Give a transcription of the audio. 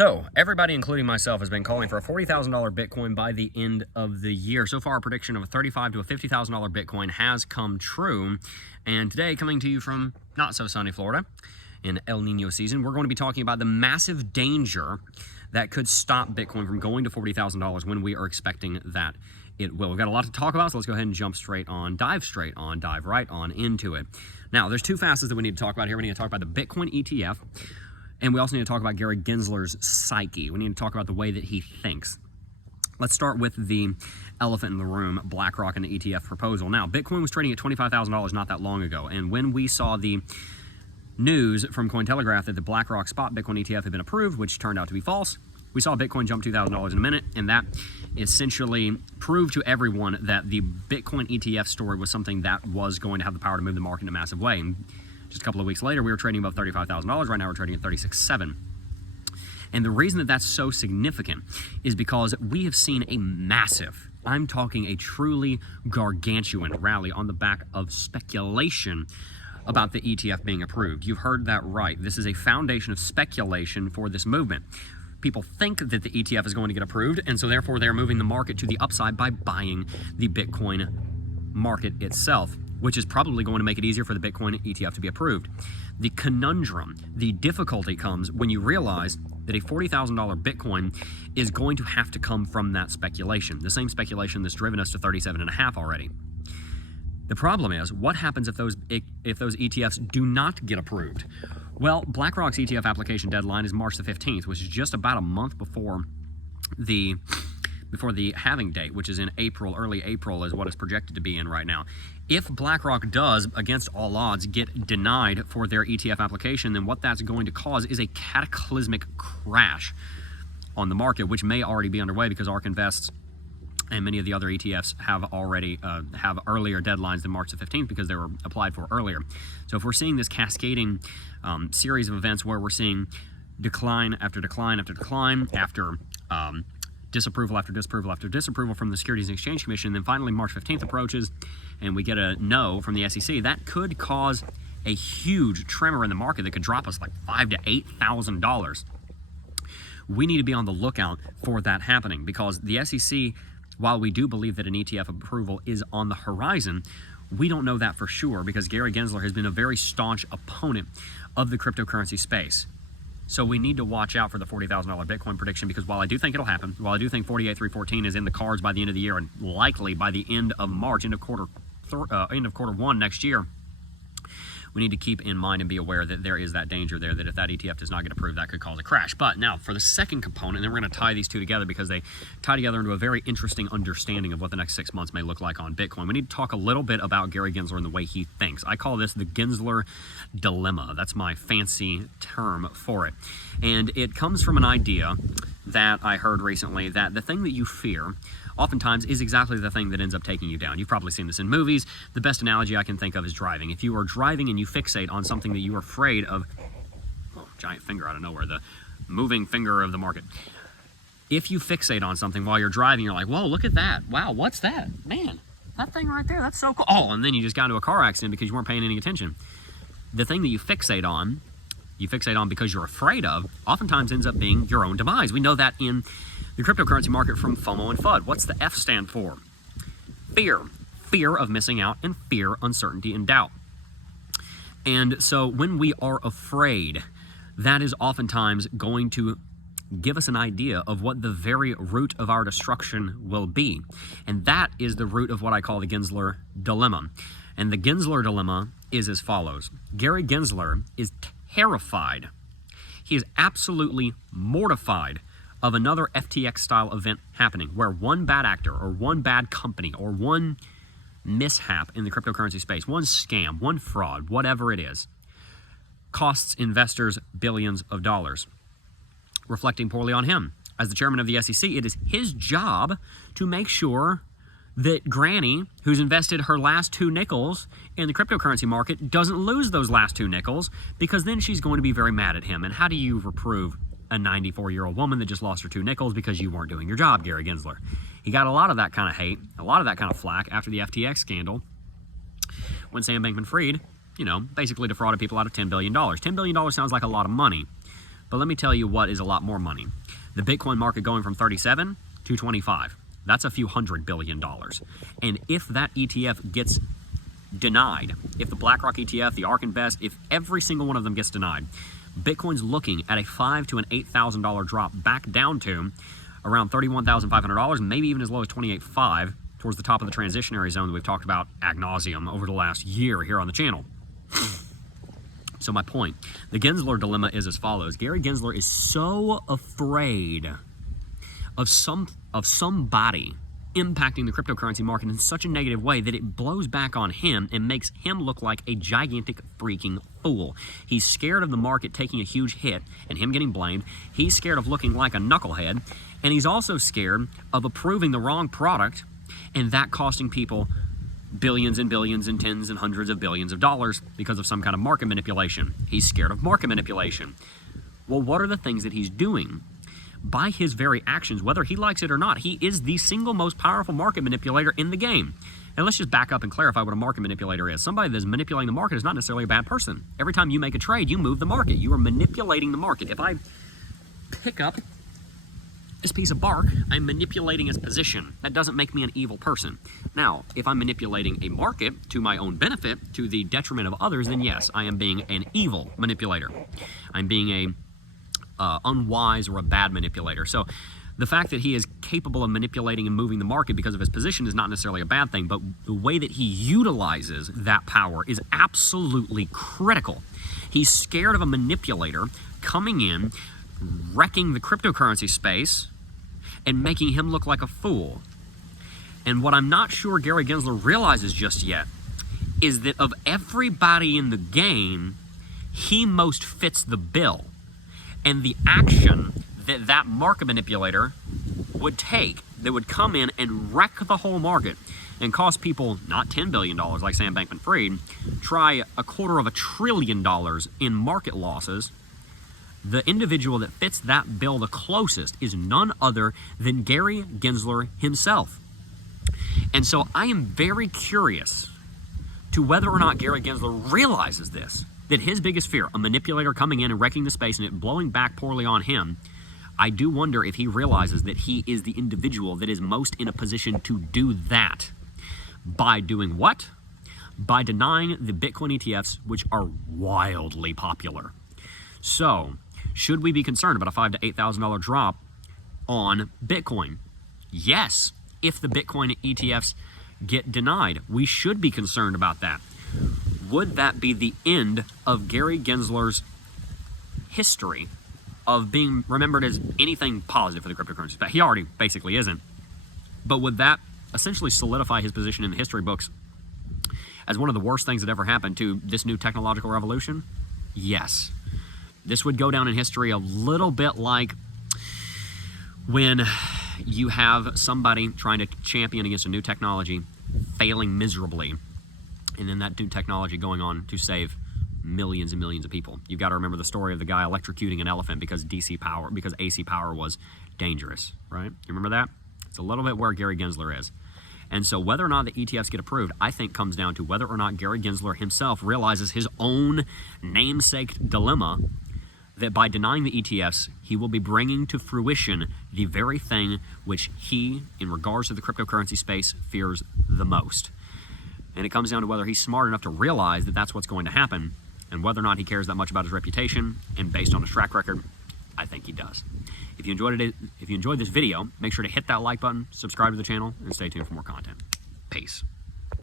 So, everybody, including myself, has been calling for a $40,000 Bitcoin by the end of the year. So far, a prediction of a $35,000 to a $50,000 Bitcoin has come true. And today, coming to you from not so sunny Florida in El Nino season, we're going to be talking about the massive danger that could stop Bitcoin from going to $40,000 when we are expecting that it will. We've got a lot to talk about, so let's go ahead and dive right on into it. Now, there's two facets that we need to talk about here. We need to talk about the Bitcoin ETF, and we also need to talk about Gary Gensler's psyche. We need to talk about the way that he thinks. Let's start with the elephant in the room, BlackRock and the ETF proposal. Now, Bitcoin was trading at $25,000 not that long ago, and when we saw the news from Cointelegraph that the BlackRock spot Bitcoin ETF had been approved, which turned out to be false, we saw Bitcoin jump $2,000 in a minute, and that essentially proved to everyone that the Bitcoin ETF story was something that was going to have the power to move the market in a massive way. And just a couple of weeks later, we were trading above $35,000. Right now, we're trading at $36,700. And the reason that that's so significant is because we have seen a massive, I'm talking a truly gargantuan rally on the back of speculation about the ETF being approved. You've heard that right. This is a foundation of speculation for this movement. People think that the ETF is going to get approved, and so therefore they're moving the market to the upside by buying the Bitcoin market itself, which is probably going to make it easier for the Bitcoin ETF to be approved. The conundrum, the difficulty comes when you realize that a $40,000 Bitcoin is going to have to come from that speculation, the same speculation that's driven us to 37.5 already. The problem is, what happens if those ETFs do not get approved? Well, BlackRock's ETF application deadline is March the 15th, which is just about a month before the halving date, which is in April, early April is what it's projected to be in right now. If BlackRock does, against all odds, get denied for their ETF application, then what that's going to cause is a cataclysmic crash on the market, which may already be underway because ARK Invest and many of the other ETFs have already have earlier deadlines than March the 15th because they were applied for earlier. So if we're seeing this cascading series of events where we're seeing decline after decline after decline after disapproval after disapproval after disapproval from the Securities and Exchange Commission, then finally March 15th approaches and we get a no from the SEC, that could cause a huge tremor in the market that could drop us like $5,000 to $8,000. We need to be on the lookout for that happening because the SEC, while we do believe that an ETF approval is on the horizon, we don't know that for sure because Gary Gensler has been a very staunch opponent of the cryptocurrency space. So we need to watch out for the $40,000 Bitcoin prediction because while I do think it'll happen, while I do think 48,314 is in the cards by the end of the year and likely by the end of March, end of quarter one next year, we need to keep in mind and be aware that there is that danger there that if that ETF does not get approved, that could cause a crash. But now for the second component, and then we're going to tie these two together because they tie together into a very interesting understanding of what the next 6 months may look like on Bitcoin. We need to talk a little bit about Gary Gensler and the way he thinks. I call this the Gensler dilemma. That's my fancy term for it. And it comes from an idea that I heard recently that the thing that you fear oftentimes is exactly the thing that ends up taking you down. You've probably seen this in movies. The best analogy I can think of is driving. If you are driving and you fixate on something that you are afraid of, oh, giant finger out of nowhere, the moving finger of the market. If you fixate on something while you're driving, you're like, whoa, look at that. Wow, what's that? Man, that thing right there, that's so cool. Oh, and then you just got into a car accident because you weren't paying any attention. The thing that you fixate on because you're afraid of, oftentimes ends up being your own demise. We know that in the cryptocurrency market from FOMO and FUD. What's the F stand for? Fear. Fear of missing out and fear, uncertainty, and doubt. And so when we are afraid, that is oftentimes going to give us an idea of what the very root of our destruction will be. And that is the root of what I call the Gensler dilemma. And the Gensler dilemma is as follows. Gary Gensler is terrified. He is absolutely mortified of another FTX-style event happening where one bad actor or one bad company or one mishap in the cryptocurrency space, one scam, one fraud, whatever it is, costs investors billions of dollars, reflecting poorly on him. As the chairman of the SEC, it is his job to make sure that Granny, who's invested her last 2 nickels in the cryptocurrency market, doesn't lose those last 2 nickels because then she's going to be very mad at him. And how do you reprove a 94-year-old woman that just lost her 2 nickels because you weren't doing your job, Gary Gensler? He got a lot of that kind of hate, a lot of that kind of flack after the FTX scandal when Sam Bankman-Fried, basically defrauded people out of $10 billion. $10 billion sounds like a lot of money, But let me tell you what is a lot more money. The Bitcoin market going from 37 to 25. That's a few $100 billion. And if that ETF gets denied, if the BlackRock ETF, the ARK Invest, if every single one of them gets denied, Bitcoin's looking at a $5,000 to an $8,000 drop back down to around $31,500, maybe even as low as $28,500 towards the top of the transitionary zone that we've talked about ad nauseum over the last year here on the channel. So my point, the Gensler dilemma is as follows. Gary Gensler is so afraid of somebody impacting the cryptocurrency market in such a negative way that it blows back on him and makes him look like a gigantic freaking fool. He's scared of the market taking a huge hit and him getting blamed. He's scared of looking like a knucklehead. And he's also scared of approving the wrong product and that costing people billions and billions and tens and hundreds of billions of dollars because of some kind of market manipulation. He's scared of market manipulation. Well, what are the things that he's doing? By his very actions, whether he likes it or not, he is the single most powerful market manipulator in the game. And let's just back up and clarify what a market manipulator is. Somebody that's manipulating the market is not necessarily a bad person. Every time you make a trade, you move the market. You are manipulating the market. If I pick up this piece of bark, I'm manipulating its position. That doesn't make me an evil person. Now, if I'm manipulating a market to my own benefit, to the detriment of others, then yes, I am being an evil manipulator. I'm being a unwise or a bad manipulator. So the fact that he is capable of manipulating and moving the market because of his position is not necessarily a bad thing, but the way that he utilizes that power is absolutely critical. He's scared of a manipulator coming in, wrecking the cryptocurrency space, and making him look like a fool. And what I'm not sure Gary Gensler realizes just yet is that of everybody in the game, he most fits the bill. And the action that that market manipulator would take, that would come in and wreck the whole market and cost people not $10 billion like Sam Bankman-Fried, try $250 billion in market losses. The individual that fits that bill the closest is none other than Gary Gensler himself. And so I am very curious to whether or not Gary Gensler realizes this, that his biggest fear, a manipulator coming in and wrecking the space and it blowing back poorly on him, I do wonder if he realizes that he is the individual that is most in a position to do that. By doing what? By denying the Bitcoin ETFs, which are wildly popular. So, should we be concerned about a $5,000 to $8,000 drop on Bitcoin? Yes, if the Bitcoin ETFs get denied. We should be concerned about that. Would that be the end of Gary Gensler's history of being remembered as anything positive for the cryptocurrency space? He already basically isn't. But would that essentially solidify his position in the history books as one of the worst things that ever happened to this new technological revolution? Yes. This would go down in history a little bit like when you have somebody trying to champion against a new technology, failing miserably, and then that new technology going on to save millions and millions of people. You've got to remember the story of the guy electrocuting an elephant because AC power was dangerous, right? You remember that? It's a little bit where Gary Gensler is. And so whether or not the ETFs get approved, I think comes down to whether or not Gary Gensler himself realizes his own namesake dilemma, that by denying the ETFs, he will be bringing to fruition the very thing which he, in regards to the cryptocurrency space, fears the most. And it comes down to whether he's smart enough to realize that that's what's going to happen, and whether or not he cares that much about his reputation. And based on his track record, I think he does. If you enjoyed this video, make sure to hit that like button, subscribe to the channel, and stay tuned for more content. Peace.